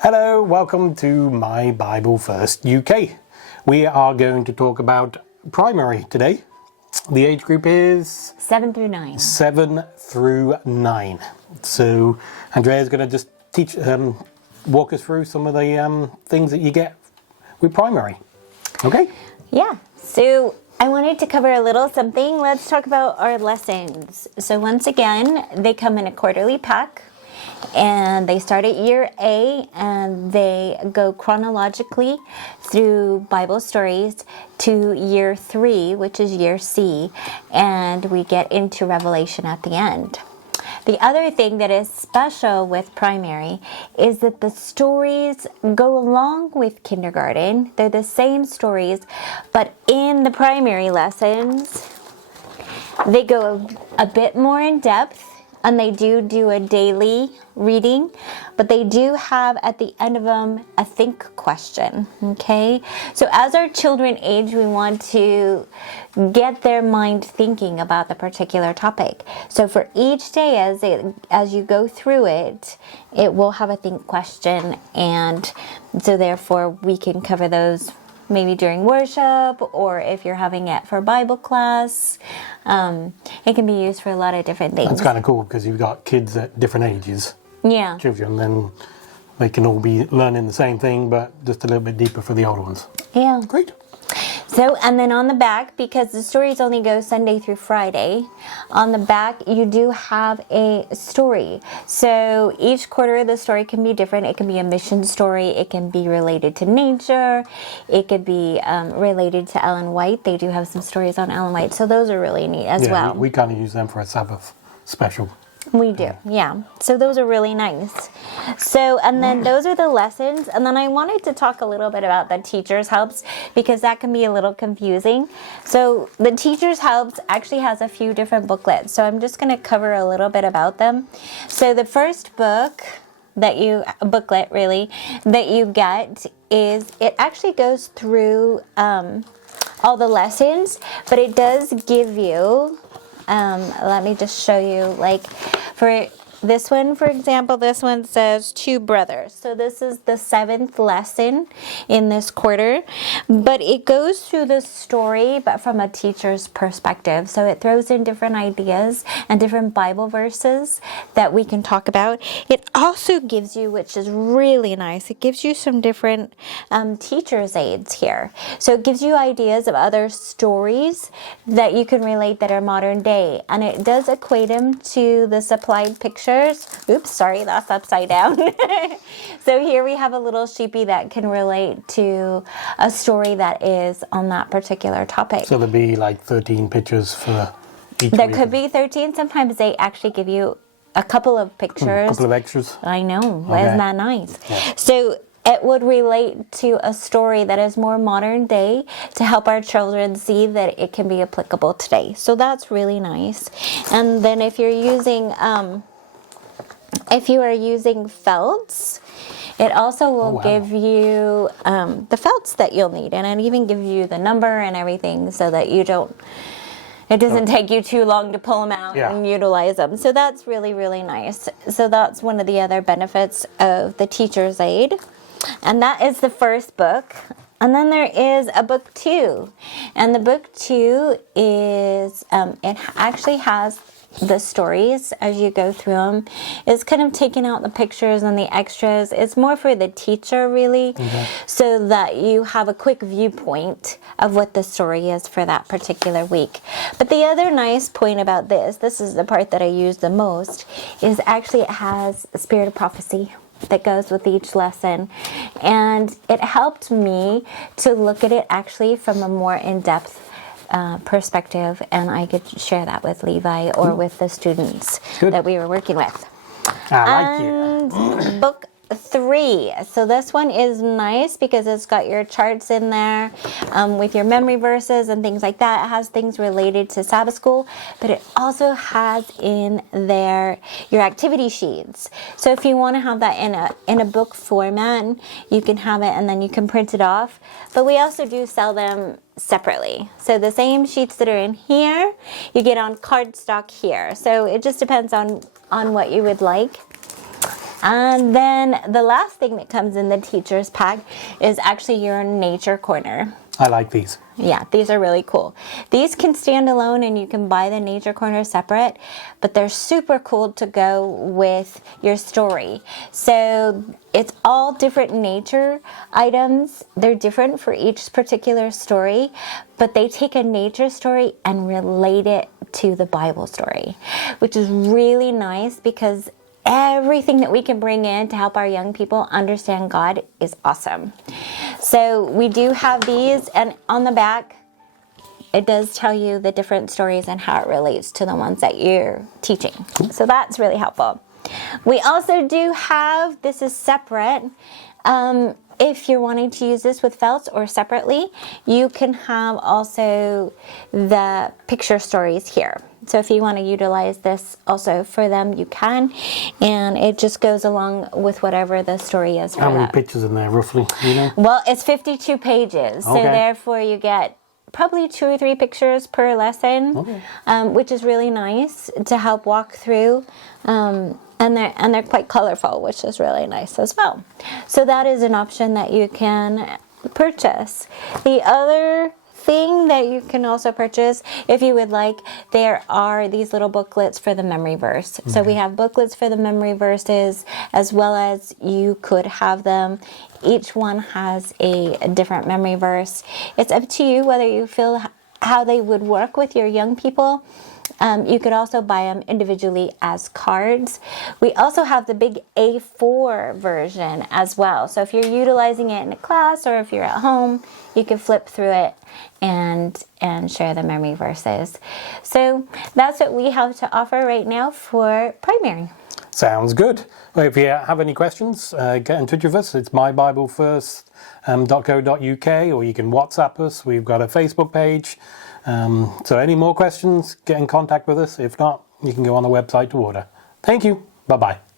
Hello, welcome to My Bible First UK. We are going to talk about primary today. The age group is 7 through 9. 7 through 9. So Andrea's going to just walk us through some of the things that you get with primary. Okay? Yeah. So I wanted to cover a little something. Let's talk about our lessons. So once again, they come in a quarterly pack. And they start at year A and they go chronologically through Bible stories to year 3, which is year C, and we get into Revelation at the end. The other thing that is special with primary is that the stories go along with kindergarten. They're the same stories, but in the primary lessons, they go a bit more in depth. And they do a daily reading, but they do have at the end of them a think question, okay? So as our children age, we want to get their mind thinking about the particular topic. So for each day as you go through it, it will have a think question, and so therefore we can cover those maybe during worship, or if you're having it for Bible class. It can be used for a lot of different things. That's kind of cool because you've got kids at different ages. Yeah. Children, then they can all be learning the same thing, but just a little bit deeper for the older ones. Yeah. Great. So, and then on the back, because the stories only go Sunday through Friday, on the back you do have a story. So each quarter the story can be different. It can be a mission story. It can be related to nature. It could be related to Ellen White. They do have some stories on Ellen White. So those are really neat as well. We kind of use them for a Sabbath special. We do, yeah. So those are really nice. So, and then those are the lessons. And then I wanted to talk a little bit about the teacher's helps because that can be a little confusing. So the teacher's helps actually has a few different booklets. So I'm just going to cover a little bit about them. So the first booklet that you get is, it actually goes through all the lessons, but it does give you, let me just show you, like for this one, for example, this one says 2 brothers. So this is the 7th lesson in this quarter, but it goes through the story, but from a teacher's perspective. So it throws in different ideas and different Bible verses that we can talk about. It also gives you, which is really nice, it gives you some different teacher's aids here. So it gives you ideas of other stories that you can relate that are modern day. And it does equate them to the supplied picture. Oops, sorry, that's upside down. So here we have a little sheepy that can relate to a story that is on that particular topic. So there'll be like 13 pictures for each There week. could be 13. Sometimes they actually give you a couple of pictures. A couple of extras. I know. Okay. Isn't that nice? Yeah. So it would relate to a story that is more modern day to help our children see that it can be applicable today. So that's really nice. And then if you're using felts, it also will give you the felts that you'll need, and it even gives you the number and everything so that it doesn't take you too long to pull them out and utilize them. So that's really, really nice. So that's one of the other benefits of the teacher's aid. And that is the first book. And then there is a book 2. And the book 2 is, it actually has the stories as you go through them. It's kind of taking out the pictures and the extras. It's more for the teacher, really, so that you have a quick viewpoint of what the story is for that particular week. But the other nice point about this is the part that I use the most, is actually it has a spirit of prophecy that goes with each lesson. And it helped me to look at it actually from a more in-depth perspective, and I could share that with Levi or with the students that we were working with. I like it. Book 3. So this one is nice because it's got your charts in there with your memory verses and things like that. It has things related to Sabbath school, but it also has in there your activity sheets. So if you want to have that in a book format, you can have it and then you can print it off. But we also do sell them separately. So the same sheets that are in here, you get on cardstock here. So it just depends on what you would like. And then the last thing that comes in the teacher's pack is actually your nature corner. I like these. Yeah, these are really cool. These can stand alone and you can buy the nature corner separate, but they're super cool to go with your story. So it's all different nature items. They're different for each particular story, but they take a nature story and relate it to the Bible story, which is really nice because everything that we can bring in to help our young people understand God is awesome. So we do have these, and on the back, it does tell you the different stories and how it relates to the ones that you're teaching. So that's really helpful. We also do have, this is separate. If you're wanting to use this with felt or separately, you can have also the picture stories here. So if you want to utilize this also for them, you can. And it just goes along with whatever the story is for How many that. pictures in there, roughly? You know? Well, it's 52 pages. So Okay. therefore you get probably 2 or 3 pictures per lesson, which is really nice to help walk through. And they're quite colorful, which is really nice as well. So that is an option that you can purchase. The other thing that you can also purchase, if you would like, there are these little booklets for the memory verse. So we have booklets for the memory verses, as well as you could have them. Each one has a different memory verse. It's up to you whether you feel how they would work with your young people. You could also buy them individually as cards. We also have the big A4 version as well. So if you're utilizing it in a class or if you're at home, you can flip through it and share the memory verses. So that's what we have to offer right now for primary. Sounds good. Well, if you have any questions, get in touch with us. It's mybiblefirst.co.uk, or you can WhatsApp us. We've got a Facebook page. So any more questions, get in contact with us. If not, you can go on the website to order. Thank you. Bye-bye.